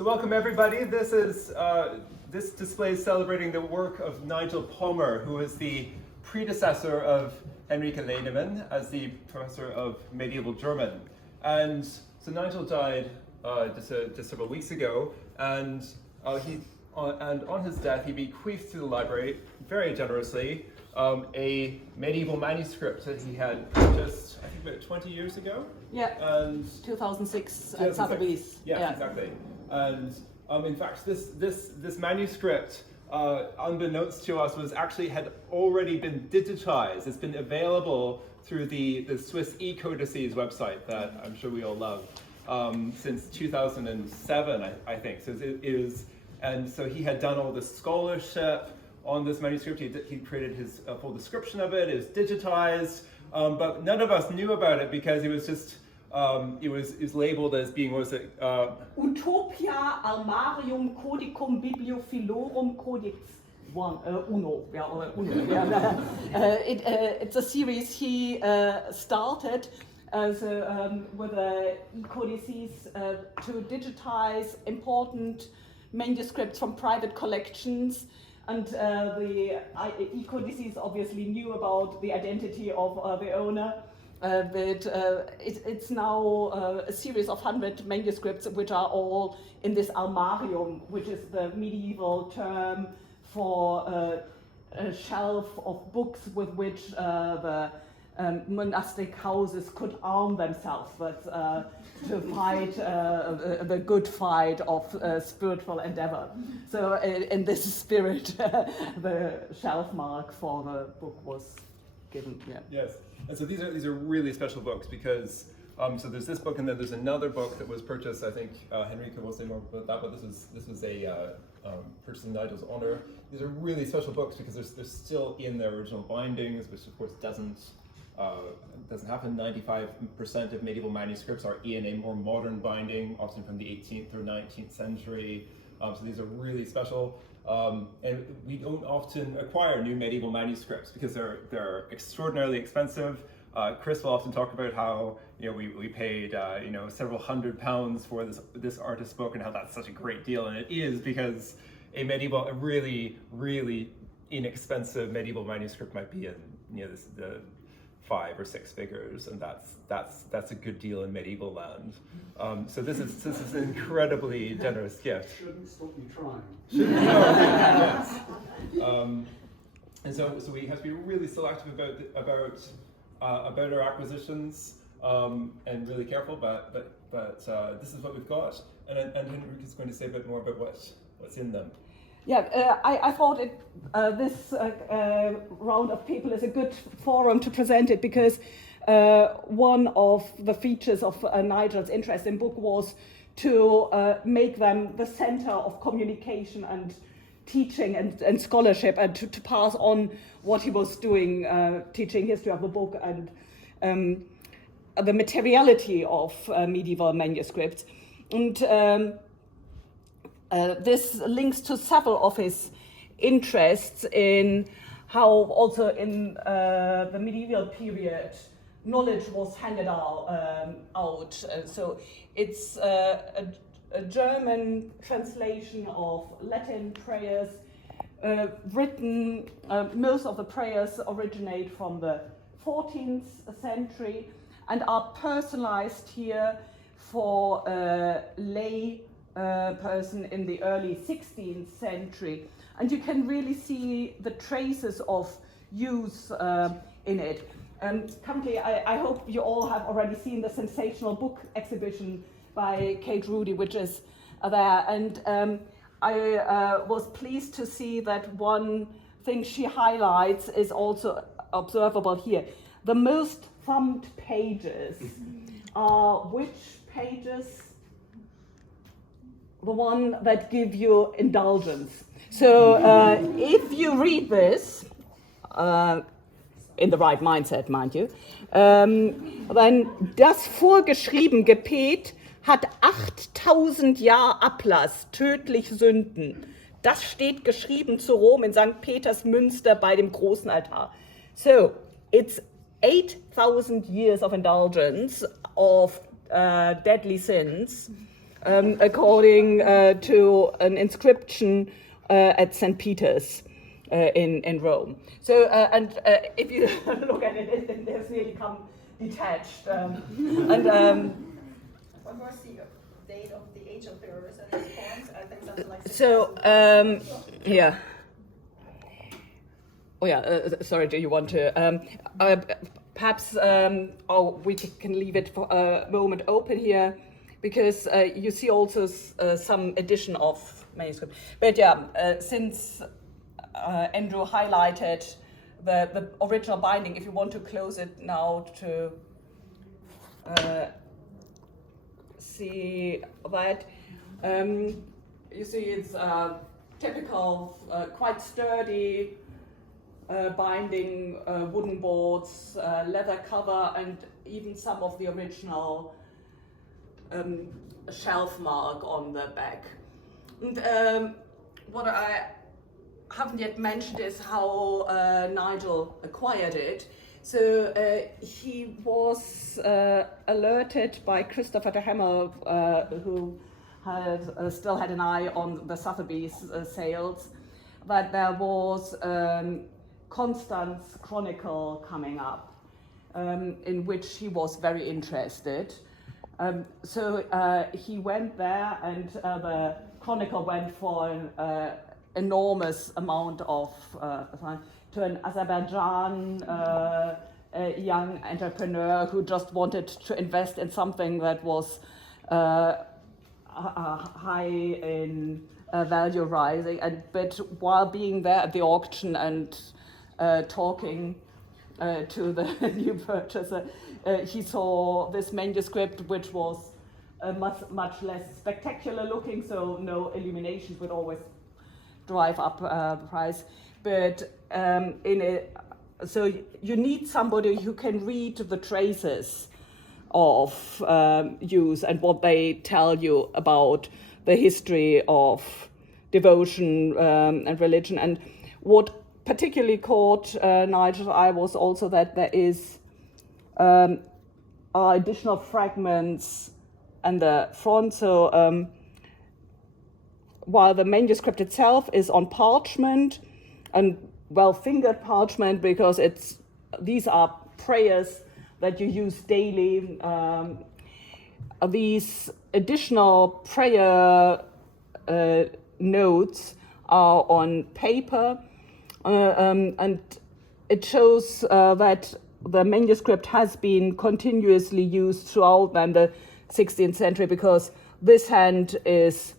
So welcome everybody. This display is celebrating the work of Nigel Palmer, who is the predecessor of Henrike Lähnemann as the professor of medieval German. And so Nigel died just several weeks ago, and on his death he bequeathed to the library very generously a medieval manuscript that he had purchased, I think, about 20 years ago. Yeah. And 2006 at Sotheby's. Yes, exactly. And in fact, this manuscript, unbeknownst to us, had already been digitized. It's been available through the Swiss eCodices website that I'm sure we all love since 2007, I think. So it is, and so he had done all the scholarship on this manuscript. He created his full description of it. It was digitized, but none of us knew about it because it was just. It was labeled as being, what was it? Utopia Armarium Codicum Bibliophilorum Codex Uno. It's a series he started with e-codices to digitize important manuscripts from private collections. And the e-codices obviously knew about the identity of the owner. But it's now a series of 100 manuscripts which are all in this armarium, which is the medieval term for a shelf of books with which the monastic houses could arm themselves, but to fight the good fight of spiritual endeavor. So in this spirit, the shelf mark for the book was given. Yeah. Yes. And so these are really special books because so there's this book and then there's another book that was purchased. I think Henrike will say more about that, but this was a purchase in Nigel's honor. These are really special books because they're still in their original bindings, which of course doesn't happen. 95% of medieval manuscripts are in a more modern binding, often from the 18th or 19th century. So these are really special. And we don't often acquire new medieval manuscripts because they're extraordinarily expensive. Chris will often talk about how we paid several £100s for this artist's book and how that's such a great deal, and it is because a really really inexpensive medieval manuscript might be in the 5 or 6 figures, and that's a good deal in medieval land. So this is an incredibly generous gift. Shouldn't stop you trying. Yes. And so we have to be really selective about our acquisitions and really careful. But this is what we've got, and Henrike is going to say a bit more about what's in them. Yeah, I thought this round of people is a good forum to present it because one of the features of Nigel's interest in book was to make them the center of communication and teaching and scholarship, and to pass on what he was doing, teaching history of the book and the materiality of medieval manuscripts. And this links to several of his interests in how also in the medieval period knowledge was handed out. So it's a German translation of Latin prayers written. Most of the prayers originate from the 14th century and are personalized here for lay person in the early 16th century, and you can really see the traces of use in it. Currently, I hope you all have already seen the sensational book exhibition by Kate Rudy, which is there, and I was pleased to see that one thing she highlights is also observable here. The most thumbed pages are which pages? The one that give you indulgence. So if you read this, in the right mindset, mind you, then das vorgeschrieben Gebet hat 8000 Jahr Ablass, tödlich Sünden. Das steht geschrieben zu Rom in St. Peters Münster bei dem großen Altar. So it's 8000 years of indulgence of deadly sins. according to an inscription at St. Peter's in Rome. So, if you look at it, it has nearly come detached. What was the date of the age of the earth at this point? I think something like So, yeah. Oh yeah, sorry, do you want to? Perhaps we can leave it for a moment open here, because you see also some edition of manuscript. But yeah, since Andrew highlighted the original binding, if you want to close it now to see that, you see it's typical, quite sturdy binding, wooden boards, leather cover, and even some of the original shelf mark on the back. And what I haven't yet mentioned is how Nigel acquired it. So he was alerted by Christopher de Hamel, who had still had an eye on the Sotheby's sales, that there was Constance Chronicle coming up, in which he was very interested. So he went there, and the Chronicle went for an enormous amount of to an Azerbaijan young entrepreneur who just wanted to invest in something that was high in value rising, but while being there at the auction and talking to the new purchaser, he saw this manuscript, which was much less spectacular looking, so no illuminations would always drive up the price. But so you need somebody who can read the traces of use and what they tell you about the history of devotion and religion. And what particularly caught Nigel's eye was also that there is additional fragments in the front. So while the manuscript itself is on parchment, and well-fingered parchment, because these are prayers that you use daily, these additional prayer notes are on paper, and it shows that the manuscript has been continuously used throughout then the 16th century, because this hand is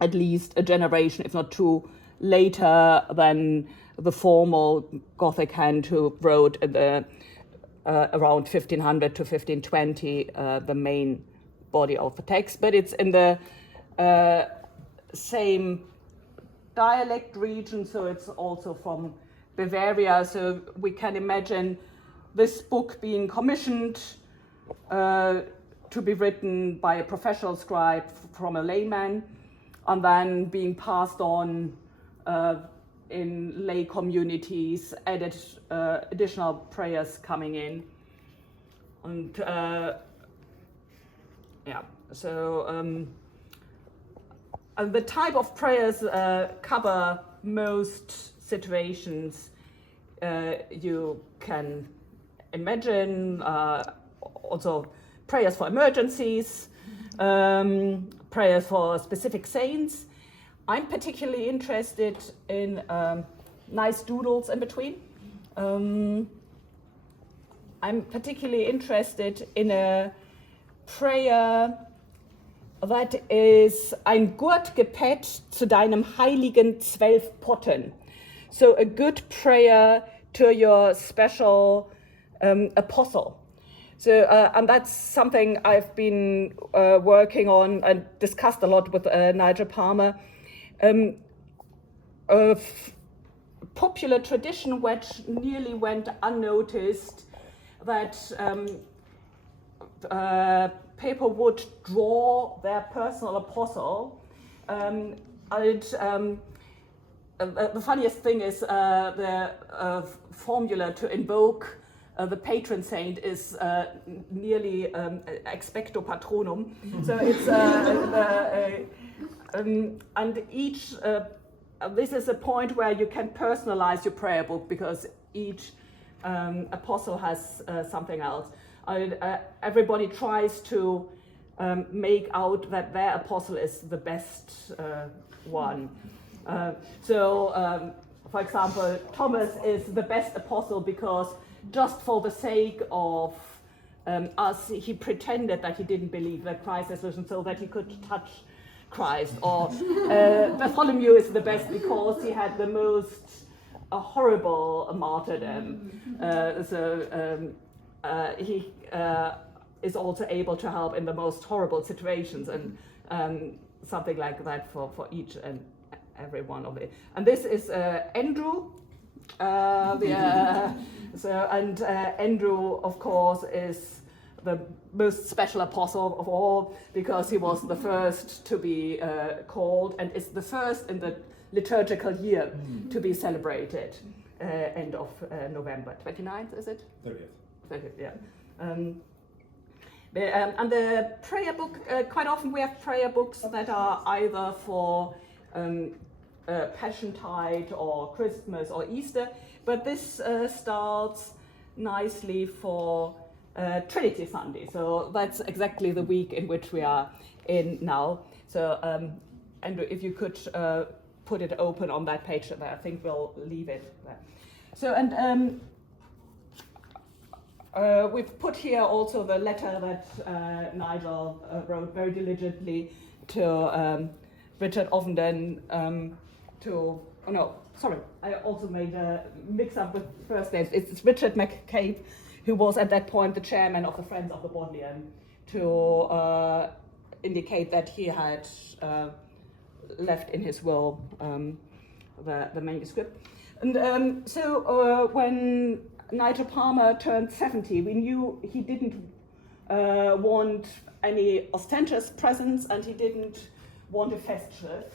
at least a generation, if not two, later than the formal Gothic hand who wrote in the around 1500 to 1520 the main body of the text. But it's in the same dialect region, so it's also from Bavaria. So we can imagine this book being commissioned to be written by a professional scribe from a layman, and then being passed on in lay communities, added additional prayers coming in. And so the type of prayers cover most situations you can imagine, also prayers for emergencies, prayers for specific saints. I'm particularly interested in nice doodles in between. I'm particularly interested in a prayer that is ein gut Gebet zu deinem heiligen 12 Potten. So a good prayer to your special apostle. So, and that's something I've been working on and discussed a lot with Nigel Palmer. A popular tradition which nearly went unnoticed, that people would draw their personal apostle. The funniest thing is the formula to invoke the patron saint is nearly expecto patronum. So it's and each this is a point where you can personalize your prayer book, because each apostle has something else. Everybody tries to make out that their apostle is the best one. For example, Thomas is the best apostle because just for the sake of us, he pretended that he didn't believe that Christ is risen so that he could touch Christ. Or Bartholomew is the best because he had the most horrible martyrdom. He is also able to help in the most horrible situations, and something like that for each and every one of it. And this is Andrew. Andrew, of course, is the most special apostle of all, because he was the first to be called, and is the first in the liturgical year to be celebrated end of November. 29th, is it? 30th, yeah. And the prayer book, quite often we have prayer books that are either for Passiontide or Christmas or Easter, but this starts nicely for Trinity Sunday. So that's exactly the week in which we are in now. So Andrew, if you could put it open on that page, I think we'll leave it there. So, and we've put here also the letter that Nigel wrote very diligently to Richard Ovenden I also made a mix-up with first names. It's Richard McCabe, who was at that point the chairman of the Friends of the Bodleian, to indicate that he had left in his will the manuscript. And so when Nigel Palmer turned 70, we knew he didn't want any ostentatious presents, and he didn't want a Festschrift.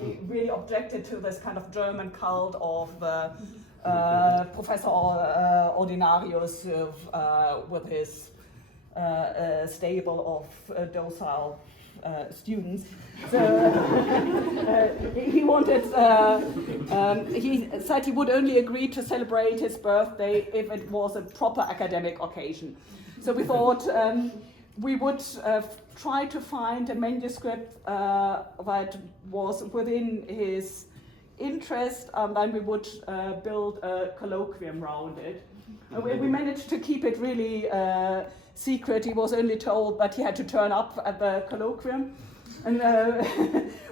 He really objected to this kind of German cult of the Professor Ordinarius with his stable of docile students. So he wanted, he said he would only agree to celebrate his birthday if it was a proper academic occasion. So we thought we would try to find a manuscript that was within his interest, and then we would build a colloquium around it. We managed to keep it really secret. He was only told that he had to turn up at the colloquium. And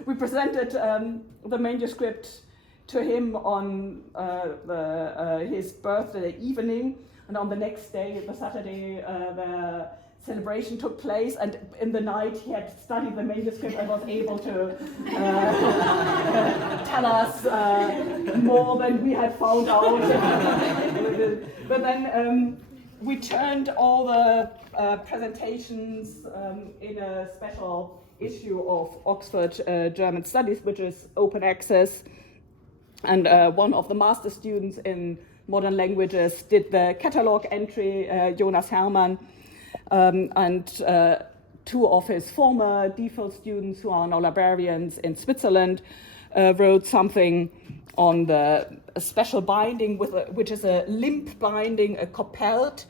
we presented the manuscript to him on his birthday evening, and on the next day, the Saturday, the celebration took place, and in the night he had studied the manuscript and was able to tell us more than we had found out. But then we turned all the presentations in a special issue of Oxford German Studies, which is open access, and one of the master students in modern languages did the catalogue entry, Jonas Hermann, and two of his former default students, who are now librarians in Switzerland, wrote something on the special binding, which is a limp binding, a Koppert.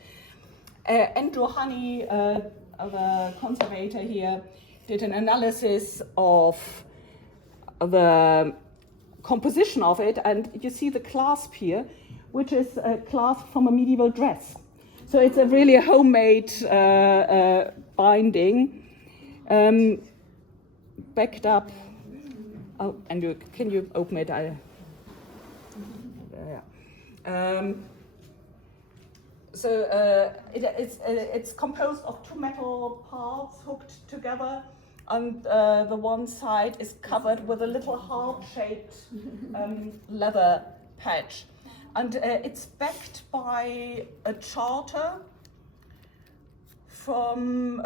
Andrew Honey, the conservator here, did an analysis of the composition of it, and you see the clasp here, which is a clasp from a medieval dress. So it's a really homemade binding, backed up. Oh, and can you open it? It's composed of two metal parts hooked together, and the one side is covered with a little heart-shaped leather patch. And it's backed by a charter from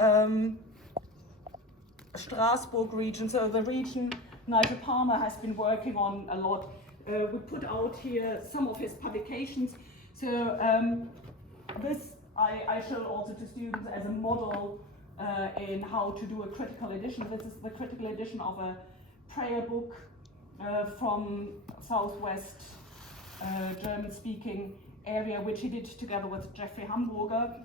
Strasbourg region, so the region Nigel Palmer has been working on a lot. We put out here some of his publications. So this I show also to students as a model in how to do a critical edition. This is the critical edition of a prayer book from Southwest German-speaking area, which he did together with Jeffrey Hamburger,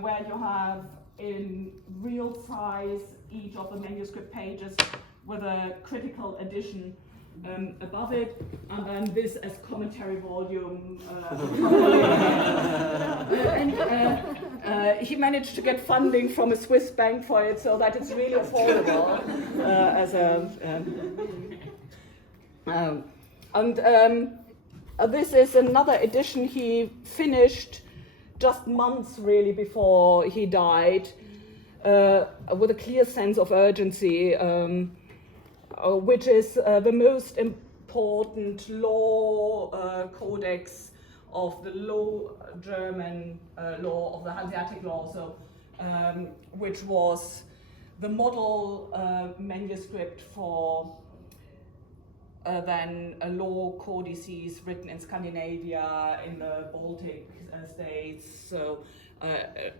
where you have in real size each of the manuscript pages with a critical edition above it, and then this as commentary volume. He managed to get funding from a Swiss bank for it, so that it's really affordable as a. This is another edition he finished just months really before he died, with a clear sense of urgency. Which is the most important law codex of the Low German law, of the Hanseatic law, so, which was the model manuscript for then law codices written in Scandinavia, in the Baltic states, so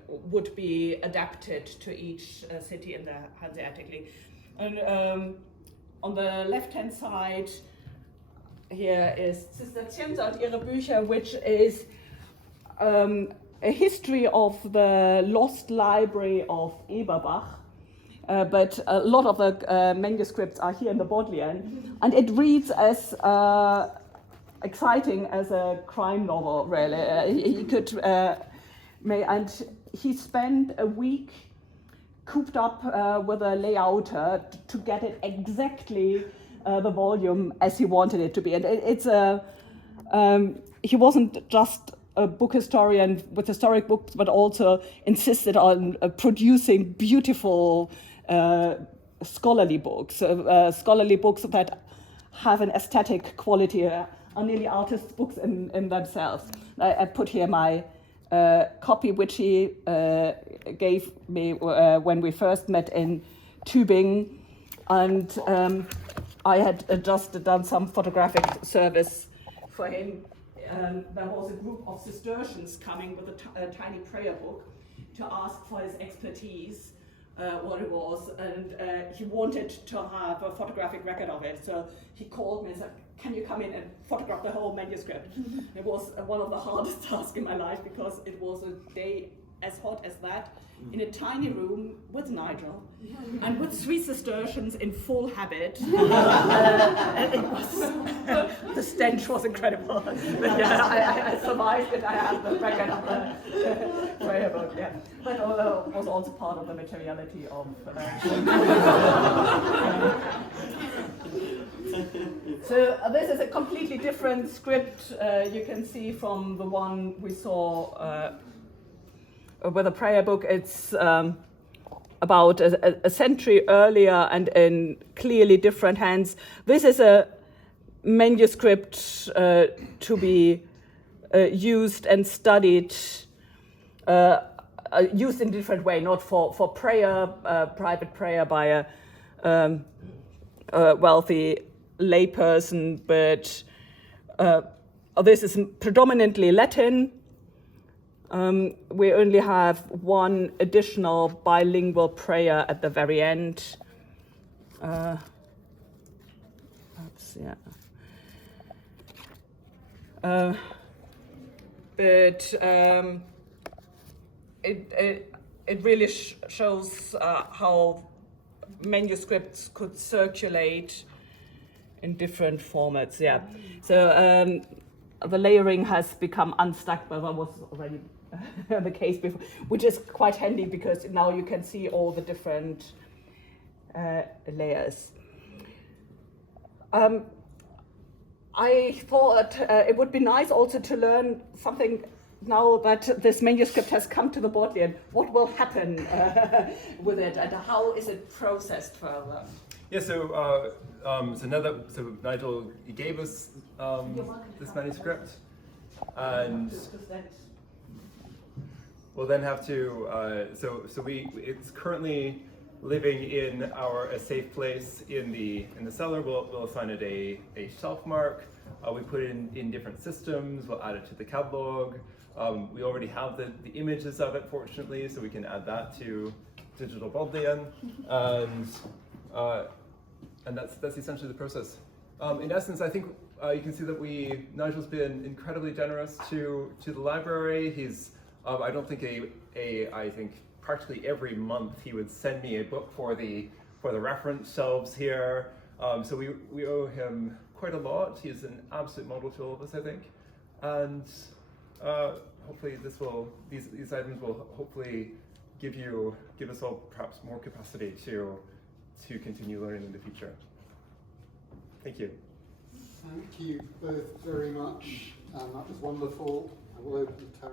would be adapted to each city in the Hanseatic League. And, on the left-hand side, here is Zisterzienser und ihre Bücher, which is a history of the lost library of Eberbach. But a lot of the manuscripts are here in the Bodleian, and it reads as exciting as a crime novel, really. He could, and he spent a week cooped up with a layouter to get it exactly the volume as he wanted it to be. And it's he wasn't just a book historian with historic books, but also insisted on producing beautiful scholarly books that have an aesthetic quality, are nearly artists' books in themselves. I put here my copy which he gave me when we first met in Tübingen, and I had just done some photographic service for him. There was a group of Cistercians coming with a tiny prayer book to ask for his expertise, what it was, and he wanted to have a photographic record of it, so he called me and said, "Can you come in and photograph the whole manuscript?" It was one of the hardest tasks in my life, because it was a day as hot as that, in a tiny room with Nigel, and with 3 Cistercians in full habit. It was, the stench was incredible. But yeah, I survived it. I have the record of the prayer book, yeah. But it was also part of the materiality of. So this is a completely different script, you can see from the one we saw with a prayer book. It's about a century earlier and in clearly different hands. This is a manuscript to be used and studied, used in a different way, not for prayer, private prayer by a wealthy layperson, but this is predominantly Latin. We only have one additional bilingual prayer at the very end. Oops, yeah. But it really shows how manuscripts could circulate in different formats. Yeah. So the layering has become unstuck, but that was already the case before, which is quite handy because now you can see all the different layers. I thought it would be nice also to learn something now that this manuscript has come to the Bodleian. What will happen with it, and how is it processed further? Yeah, so Nigel gave us this manuscript, and we'll then have to. It's currently living in a safe place in the cellar. We'll assign it a shelf mark. We put it in different systems. We'll add it to the catalog. We already have the images of it, fortunately, so we can add that to Digital Bodleian, and that's essentially the process. In essence, I think you can see that Nigel's been incredibly generous to the library. He's, I don't think I think practically every month he would send me a book for the reference shelves here. So we owe him quite a lot. He's an absolute model to all of us, I think, and hopefully these items will hopefully give us all perhaps more capacity to continue learning in the future. Thank you. Thank you both very much. That was wonderful. I will open the